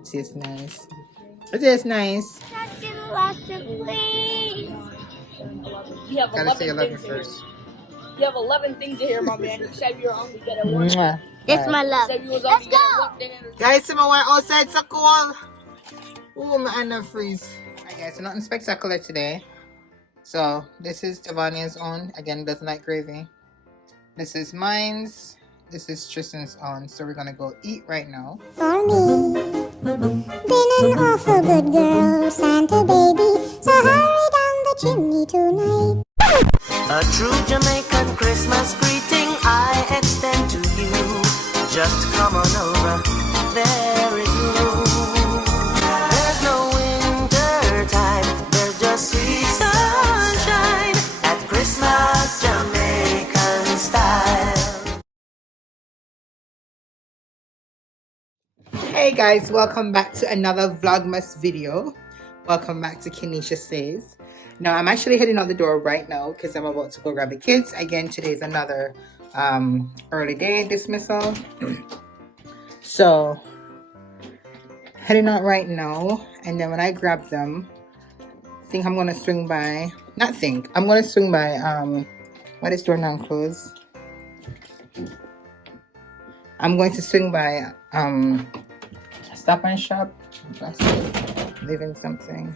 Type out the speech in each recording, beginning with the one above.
It tastes nice. It tastes nice. Please. You have Gotta say 11 you love me things first. here. You have 11 things to hear, my man. You said you were hungry. Get it one. Mwah. It's Alright. my love. Let's go. Guys, see my wine outside so cold. Ooh, my hand not freeze. Alright guys, so nothing spectacular today. So this is Tavania's own. Again, doesn't like gravy. This is mine's. This is Tristan's own. So we're gonna go eat right now. For me, been an awful good girl, Santa baby. So hurry down the chimney tonight. A true Jamaican Christmas greeting I extend to you. Just come on over, there is room. There's no winter time, there's just sweet sunshine at Christmas Jamaican style. Hey guys, welcome back to another Vlogmas video. Welcome back to KeneishaSays. Now I'm actually heading out the door right now because I'm about to go grab the kids. Again, today's another early day dismissal. So heading out right now, and then when I grab them, I'm gonna swing by, I'm gonna swing by what is door now closed? I'm going to swing by Stop and Shop. Leaving something.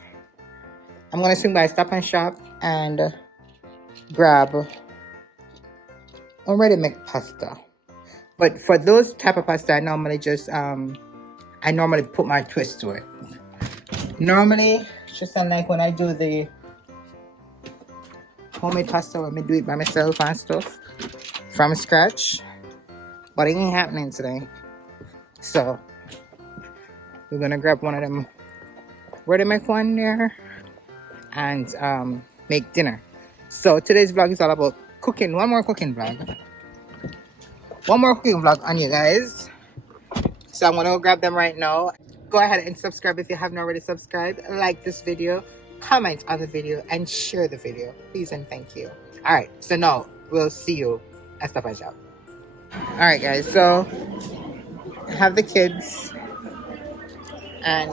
I'm gonna swing by Stop and Shop and grab already make pasta. But for those type of pasta, I normally just I normally put my twist to it. Normally, just like when I do the homemade pasta, when I do it by myself and stuff from scratch. But it ain't happening today. So we're gonna grab one of them ready make one there and make dinner. So today's vlog is all about cooking. One more cooking vlog on you guys. So I'm gonna go grab them right now. Go ahead and subscribe if you haven't already subscribed. Like this video, comment on the video, and share the video, please and thank you. All right, so now we'll see you at Stop and Shop. All right guys, so I have the kids and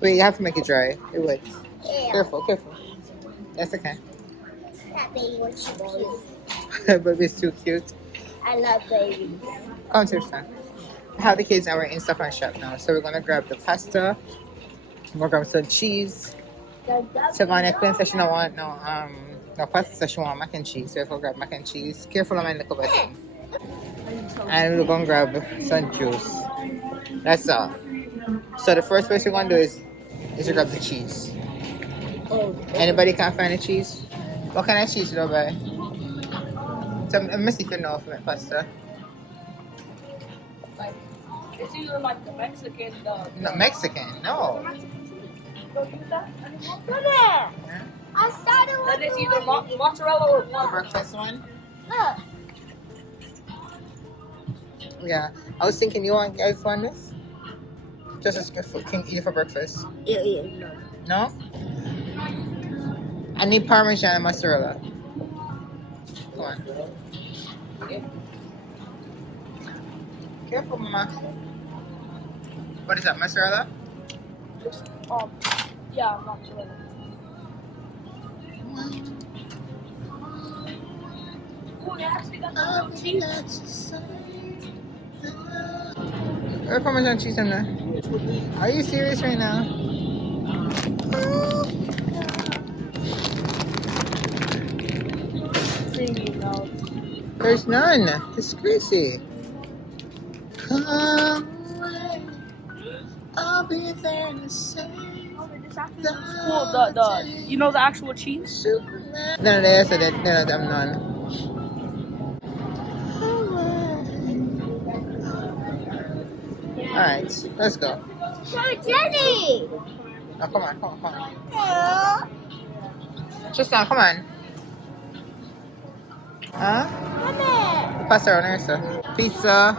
wait, you have to make it dry. It would. Yeah. Careful. That's okay. That baby was so cute. Baby's too cute. I love babies. Come to your son. I have the kids and we're in Stop and Shop now. So we're gonna grab the pasta. We're gonna grab some cheese. Savannah Queen says she don't want no pasta, says she want mac and cheese. So we'll grab mac and cheese. Careful of my little person. And we're gonna grab some juice. That's all. So the first place we're gonna do is to grab the cheese. Anybody can't find the cheese? What kind of cheese do you buy? So I'm missing if you know for my pasta. Like, it's either like the Mexican, No, Mexican, no. Don't use that anymore? Yeah. I started with then it's either mozzarella or The breakfast one? Look. Yeah. I was thinking you guys want this? Just as good for can eat it for breakfast. Yeah, no. No? I need Parmesan and mozzarella. Come on. Okay. Careful, Mama. What is that, mozzarella? Yeah, mozzarella. Ooh, they actually got the cheese. Where's Parmesan cheese in there? Are you serious right now? There's none. It's greasy. Come away. I'll be there in a second. Cool, you know the actual cheese? Superman. No, they said that. No, I'm none. Alright, let's go. Jenny! Oh, come on. Tristan, come on. Huh? Pass around here, sir. Pizza,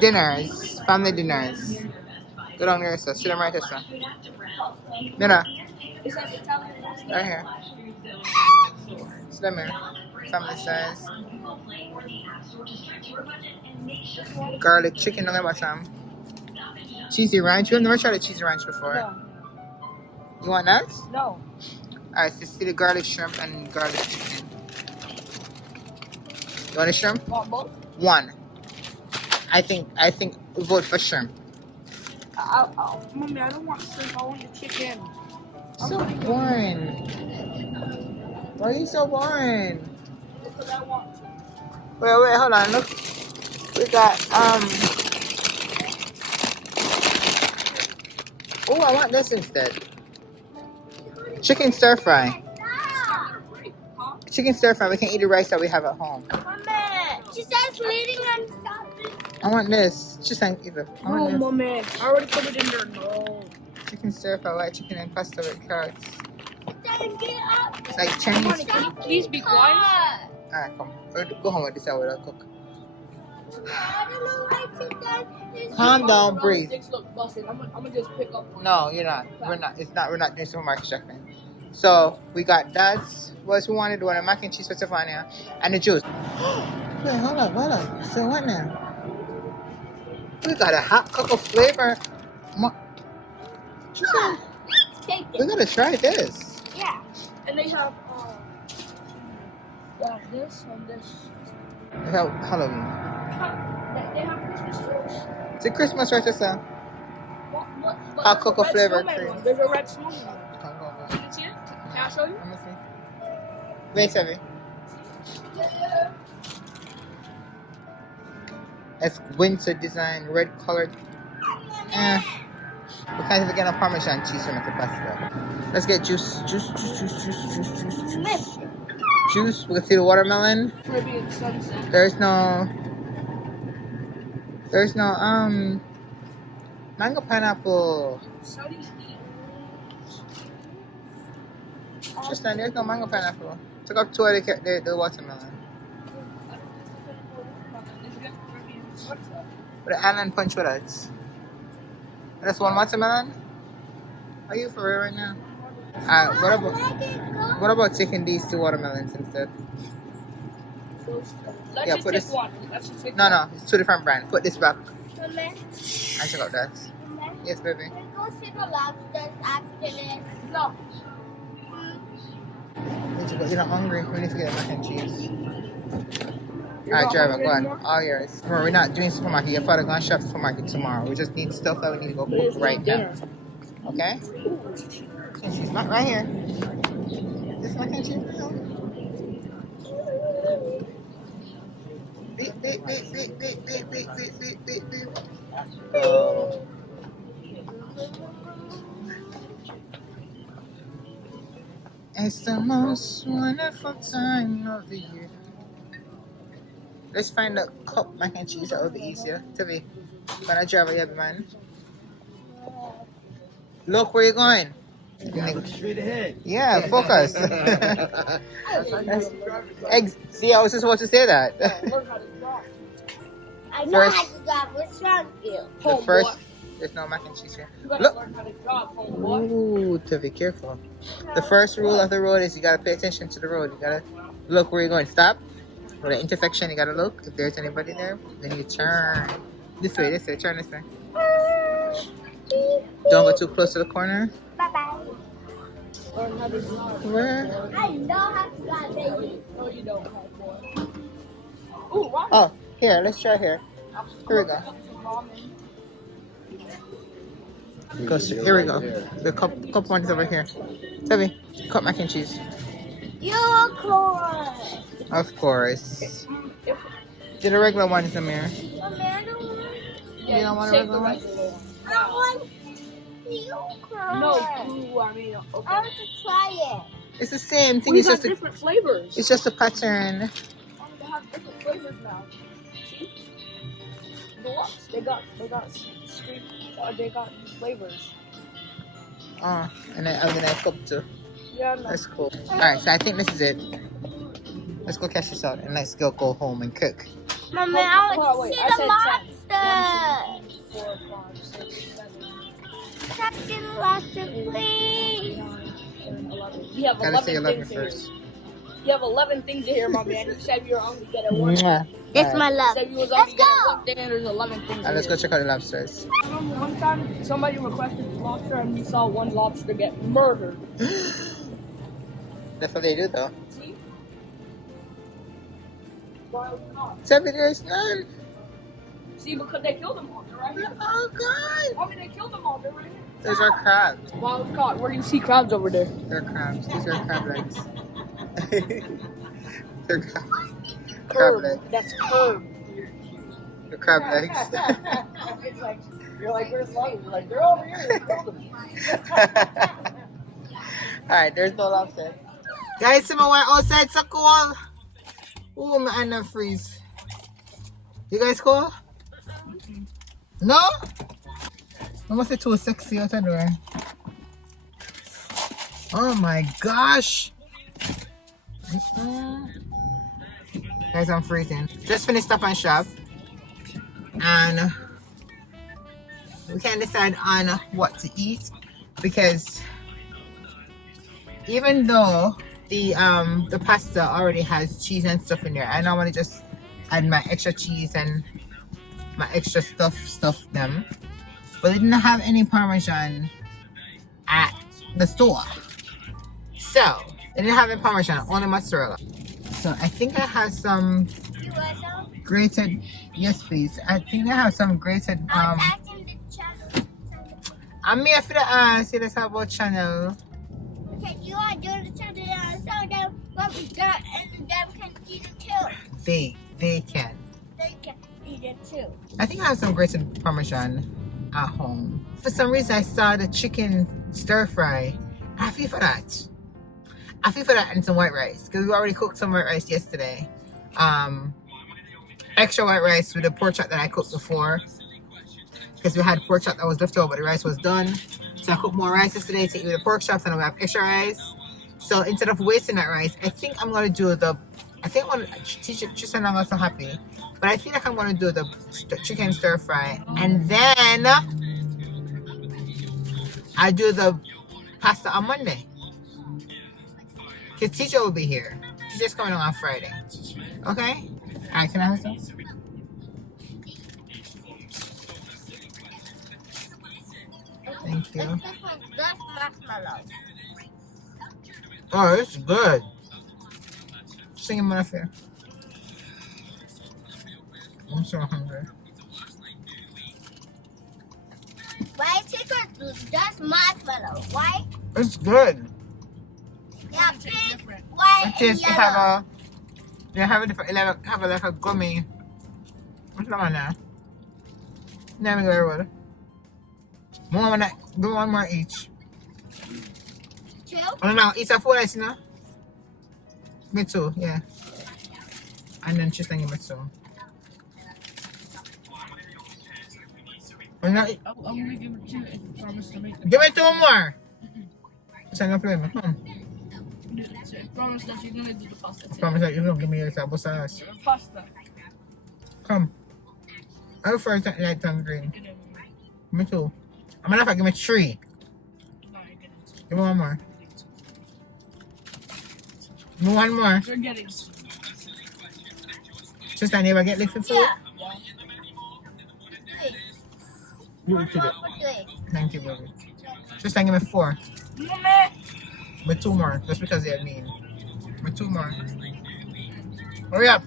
dinners, family dinners. Go down here, sir. Sit down right here, sir. Nina. Right here. Sit down here. family size. Garlic chicken, don't about some. Cheesy ranch. We've never tried a cheesy ranch before. No. You want that? No. Alright, so see the garlic shrimp and garlic chicken. You want a shrimp? Want both? One. I think vote for shrimp. Mommy, I don't want shrimp. I want the chicken. So boring. Why are you so boring? Because I want to. Wait, hold on. Look. We got oh, I want this instead. Chicken stir fry. Chicken stir fry. We can eat the rice that we have at home. Mommy, she says leaning on something. I want this. Just like either. I want No, this. Mommy. I already put it in there. No. Chicken stir fry, white chicken and pasta with carrots. Daddy, get up. It's like Chinese. Can you please be quiet? Alright, come. Go home with this. I will cook. I don't know why to Calm down, breathe. Look, busted. I'm gonna just pick up. No, you're not. We're not. It's not. We're not doing supermarket shopping. So we got that's what we wanted. One mac and cheese for Stefania and the juice. Wait, hold on. So what now? We got a hot cocoa flavor. Take We gotta try this. Yeah. And they have this and this. Halloween. They have Christmas trees. It's a Christmas right there. But Hot cocoa red flavor snowman cream. one. There's a red snowman one. Come on. You can see it? Can I show you? Let me see. Wait, Sevi. It's winter design, red colored. We can't even get a Parmesan cheese to make the pasta. Let's get juice. Juice. We can see the watermelon. Caribbean sunset. There's no mango pineapple. Just there's no mango pineapple. Took up two of the watermelon. With the island punch with us. That's one watermelon? Are you for real right now? Alright, what about taking these two watermelons instead? Let's Yeah, just put take this- one. Let's just take No, one. no, it's two different brands. Put this back. Mama, And check out that. Yes, baby. we'll go see the lobsters after this. No. You're not hungry. We need to get mac and cheese. Alright, driver, go on. All yours. Remember, we're not doing supermarket. Your father gonna shop supermarket tomorrow. We just need stuff that we need to go cook right now. Okay? And she's not right here. This mac and cheese. Beep, beep, beep, beep, beep, beep, beep, beep, beep, beep, beep. Oh. It's the most wonderful time of the year. Let's find a cup mac and cheese that will be easier. Tavi, gonna drive here, man. Look where you're going. Straight ahead. Yeah, focus. See, I was just supposed to say that. I know First- how to drive. What's wrong with you? The first, there's no mac and cheese here. You gotta Look. learn how to drive, homeboy. Ooh, Tavi, careful. The first rule of the road is you gotta pay attention to the road. You gotta look where you're going. Stop. For the intersection, you gotta look. If there's anybody there, then you turn. This way, turn this way. Don't go too close to the corner. Bye-bye. Learn how to drive. Where? I know how to drive, baby. No, you don't, homeboy. Ooh, right. Oh, here, let's try here. Here we go. Here we go. The cup one is over here. Tavi, cup mac and cheese. Unicorn. Of course. Get a regular one, Samir. Amanda one. You don't want a take regular the one? regular one. I want unicorn. No, ooh, I mean, I okay. want to try it. It's the same thing. We It's got just a, different flavors. it's just a pattern. They have different flavors now. See? Deluxe. They got street. They got flavors. Oh, and then I'm gonna cook too. Yeah, no. That's cool. Alright, so I think this is it. Let's go cash this out and let's go home and cook. Mommy, I want to see I the said 10. 1, 2, 3, 4, 5, lobsters. 6, 7, Touch the lobster, please. 9, 10, 11. We have Gotta 11 say 11 things here. first. You have 11 things in here, mommy, and you said you were only getting one. Mwah. That's my You love. said you was only getting one thing, and there's 11 things. Let's go check out the lobsters. I remember one time somebody requested lobster, and we saw one lobster get murdered. That's what they do, though. See? Wild caught. 7 years none. See, because they killed them all. They're right here. Oh, God. Mommy, they killed them all. They're right here. Those are crabs. Wild caught. Where do you see crabs over there? They're crabs. These are crab legs. They're crab Curb. legs. That's curb. They're crab legs. It's like, you're like, where's Lonnie? You're like, they're over here. They killed them. Alright, there's no lobster. Guys, see my wire outside so cool. Oh, my hand not freeze. You guys cool? No? I must be too sexy out of there. Oh my gosh. Guys, I'm freezing. Just finished Stop and Shop. And we can't decide on what to eat because even though the pasta already has cheese and stuff in there, I normally just add my extra cheese and my extra stuff them. But they didn't have any Parmesan at the store. So they didn't have any Parmesan, only mozzarella. So I think I have some grated, yes please. I think I have some grated I'm here for the see let's have about channel. You are doing the channel so that what we got and them can eat it too. They can. They can eat it too. I think I have some grated Parmesan at home. For some reason I saw the chicken stir fry. I feel for that. I feel for that and some white rice because we already cooked some white rice yesterday. Extra white rice with the pork chop that I cooked before because we had pork chop that was left over, but the rice was done. So I cooked more rice yesterday to eat with the pork chops and we have extra rice. So instead of wasting that rice, I think I'm gonna do the. I think I'm gonna teach it. Tristan and I'm also happy, but I feel like I'm gonna do the chicken stir fry and then I do the pasta on Monday. Cause teacher will be here. She's just coming on Friday. Okay. Alright, can I have some? Thank you. That's marshmallow. Oh, it's good. Sing him off here. I'm so hungry. Why chicken? That's marshmallow. Why? It's good. Yeah, pink, white, It tastes and to yellow. have a. They have a different. Have like a gummy. What's that one now? Let me go over. Do one more each. Two? Oh no, it's a full ice now. Me too, yeah. And then she's thinking me too. Oh, no, I'm gonna give it 2 if you promise to make it. give me 2 more. She's gonna play me. Come. I promise that you're gonna do the pasta. I promise that you don't give me your sabo sauce. Pasta. Come. I go first light and green. Me too. I'm gonna have to give me 3. Give me 1 more. Give me 1 more. You're getting. Just I never get liquid food. Yeah. You eat it. Three. Thank you, baby. Just give me 4. With 2 more. Just because they're mean. With 2 more. Hurry up.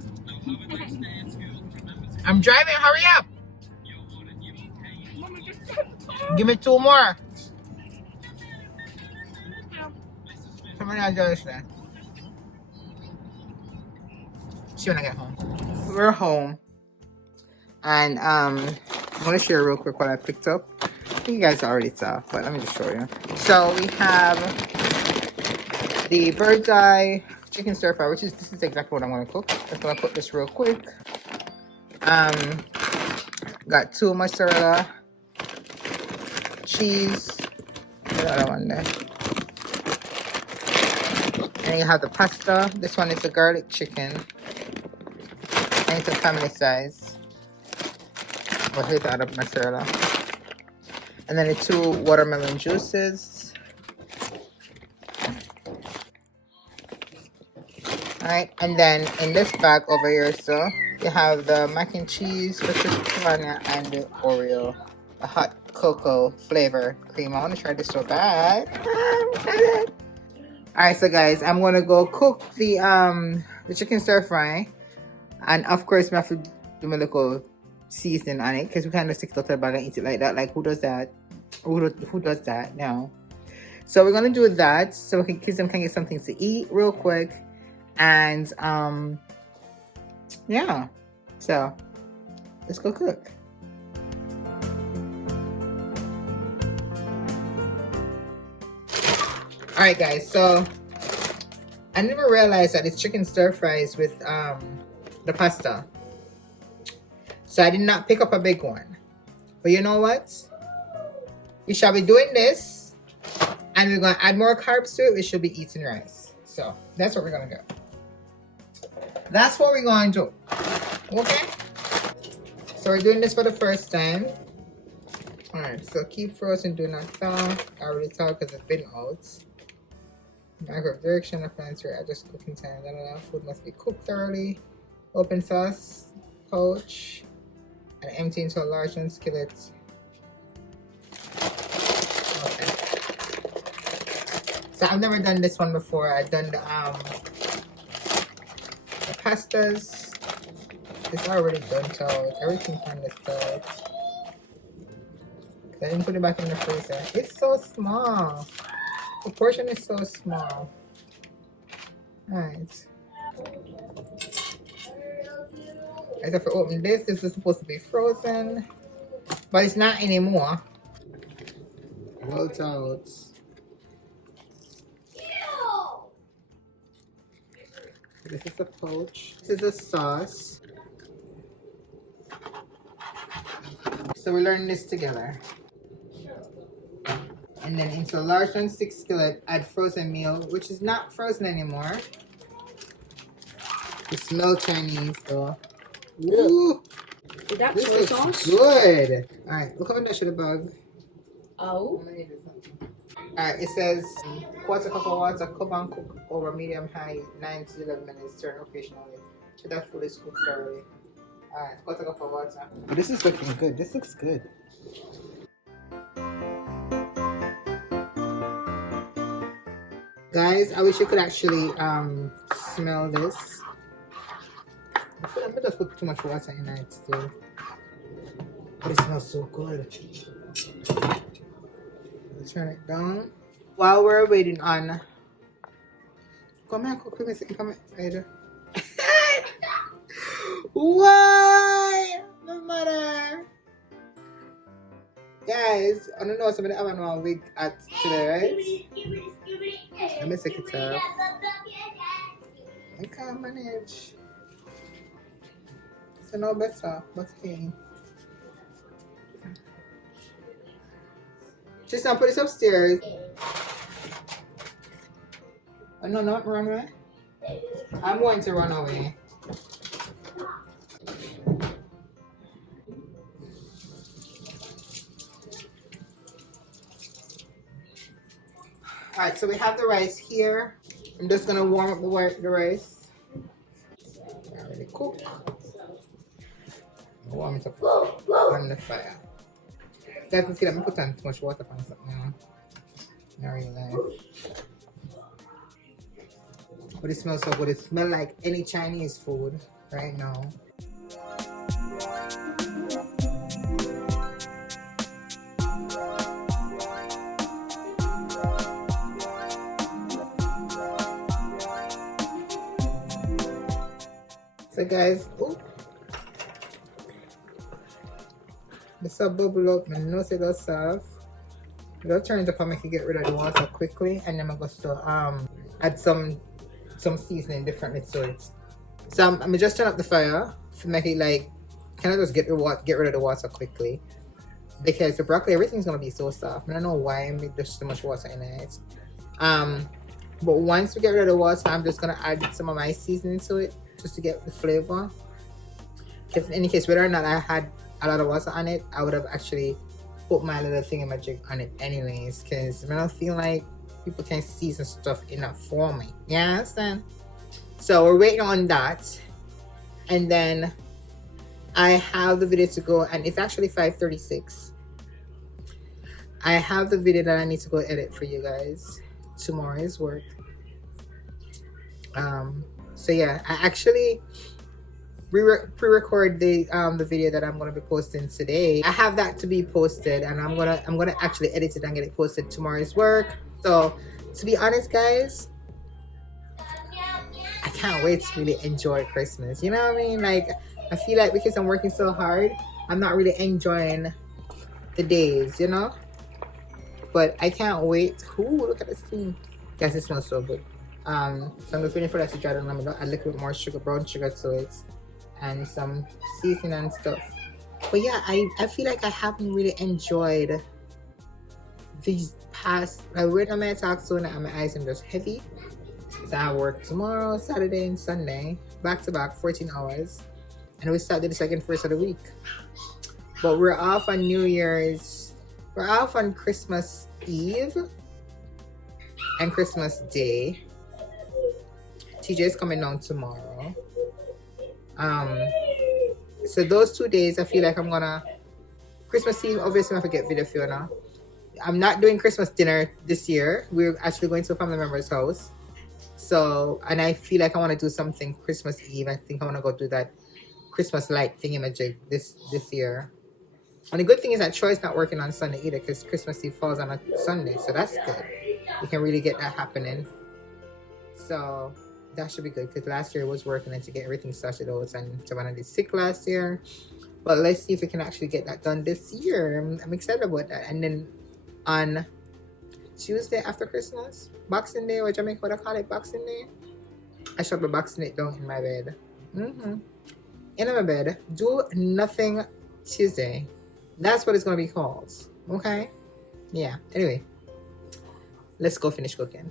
I'm driving. Hurry up. Give me 2 more. Somebody else does that. See when I get home. We're home. And I'm going to share real quick what I picked up. I think you guys already saw, but let me just show you. So we have the bird's eye chicken stir fry, which is this is exactly what I'm going to cook. I'm going to put this real quick. Got 2 mozzarella, cheese, another one there. And you have the pasta. This one is the garlic chicken. And it's a family size. But here's the other mozzarella. And then the 2 watermelon juices. Alright, and then in this bag over here, so you have the mac and cheese, the lasagna, and the Oreo, the hot cocoa flavor cream. I want to try this so bad. I'm excited. Alright, so guys, I'm gonna go cook the chicken stir fry, and of course, we have to do my little seasoning on it because we can't just stick it out of the bag and eat it like that. Like, who does that? Who does that? No. So we're gonna do that so kids can get something to eat real quick. And yeah, so let's go cook. All right, guys, so I never realized that it's chicken stir fries with the pasta, so I did not pick up a big one. But you know what, we shall be doing this, and we're going to add more carbs to it. We should be eating rice, so that's what we're going to do. That's what we're going to do. Okay? So we're doing this for the first time. Alright, so keep frozen, do not thaw. I already thawed because it's been out. Microwave direction, appliance where adjust cooking time. Food must be cooked thoroughly. Open sauce pouch and empty into a large skillet. Okay. So I've never done this one before. I've done the pastas. It's already done, so everything kind of thawed. I didn't put it back in the freezer. It's so small. The portion is so small. Alright. I have to open this. This is supposed to be frozen, but it's not anymore. Well out. This is the pouch. This is the sauce. So we're learning this together. And then into a large non-stick skillet, add frozen meal, which is not frozen anymore. It smells Chinese though. Ooh, Is that this soy looks sauce? good. All right, look how much should the bug. Oh. Alright, it says quarter cup of water, cover and cook over medium high 9 to 11 minutes, stir occasionally. Should that food is cooked thoroughly. Alright, quarter cup of water. But this is looking good. This looks good. Guys, I wish you could actually smell this. I feel like I just put too much water in it still. But it smells so good. Turn it down while we're waiting on. Come here, cook with me. Come here. Why, my mother? Guys, I don't know somebody having one wig at today, right? Let me take it off. I can't manage. So no better, but hey. Just now put this upstairs. Oh no, not run away. I'm going to run away. Alright, so we have the rice here. I'm just gonna warm up the rice. Already cooked. Warm it up on the fire. You can see that I put on too much water on something now. Not real life. But it smells so good. It smells like any Chinese food right now. So guys, ooh. This will bubble up. My nose is soft. I'm gonna turn it up and make it get rid of the water quickly, and then I'm going to add some seasoning differently to it. So I'm gonna just turn up the fire to make it like kind of just get rid of the water quickly, because the broccoli, everything's gonna be so soft. I don't know why I made just so much water in it. But once we get rid of the water, I'm just gonna add some of my seasoning to it just to get the flavor. Because in any case, whether or not I had a lot of water on it, I would have actually put my little thingamajig on it anyways, because I don't feel like people can season stuff enough for me. You understand? So we're waiting on that. And then I have the video to go, and it's actually 5:36. I have the video that I need to go edit for you guys. Tomorrow's work. So yeah, I actually pre-record the video that I'm gonna be posting today. I have that to be posted, and I'm gonna actually edit it and get it posted tomorrow's work. So to be honest, guys, I can't wait to really enjoy Christmas. You know what I mean? Like, I feel like because I'm working so hard, I'm not really enjoying the days, you know? But I can't wait. Ooh, look at this thing. Guys, it smells so good. So I'm just waiting for that to dry down. I'm gonna add a little bit more sugar, brown sugar to it, and some seasoning and stuff. But yeah, I feel like I haven't really enjoyed these past, like, right now my talk soon and my eyes are just heavy. So I work tomorrow, Saturday and Sunday, back to back, 14 hours. And we started the second first of the week. But we're off on New Year's. We're off on Christmas Eve and Christmas Day. TJ is coming down tomorrow. So those 2 days, I feel like I'm gonna, Christmas Eve, obviously I forget video Fiona. I'm not doing Christmas dinner this year. We're actually going to a family member's house. So, and I feel like I want to do something Christmas Eve. I think I want to go do that Christmas light thingamajig this year. And the good thing is that Troy's not working on Sunday either, because Christmas Eve falls on a Sunday. So that's good. We can really get that happening. So that should be good, because last year I was working and to get everything started out, and Savannah did sick last year. But let's see if we can actually get that done this year. I'm excited about that. And then on Tuesday after Christmas, Boxing Day, or Jamaica, what I call it, Boxing Day, I shall be boxing it down in my bed. In my bed, do nothing Tuesday. That's what it's gonna be called. Okay? Yeah. Anyway, let's go finish cooking.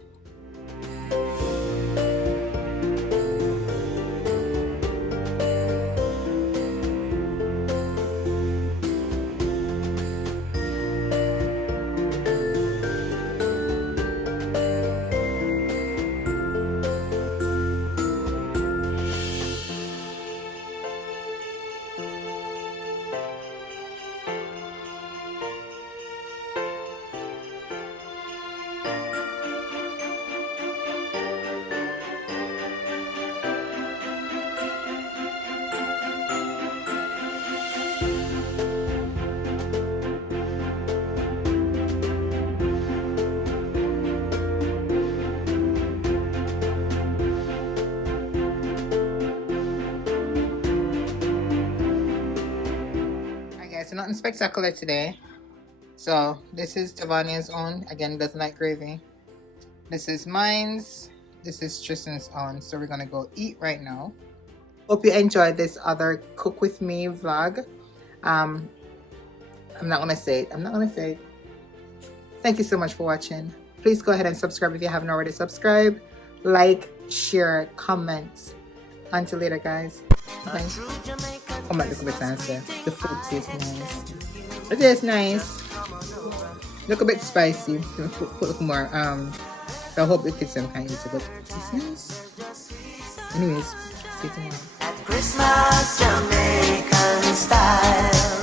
So nothing spectacular today. So this is Tavania's own. Again, doesn't like gravy. This is mine's. This is Tristan's own. So we're gonna go eat right now. Hope you enjoyed this other Cook With Me vlog. I'm not gonna say it. Thank you so much for watching. Please go ahead and subscribe if you haven't already subscribed. Like, share, comment. Until later, guys. Bye. Oh my, look a bit nice there. The food tastes nice. It is nice. Look a bit spicy. Put more. So I hope the kids can eat it, but it's nice. Anyways, see you tomorrow. At Christmas, Jamaican style.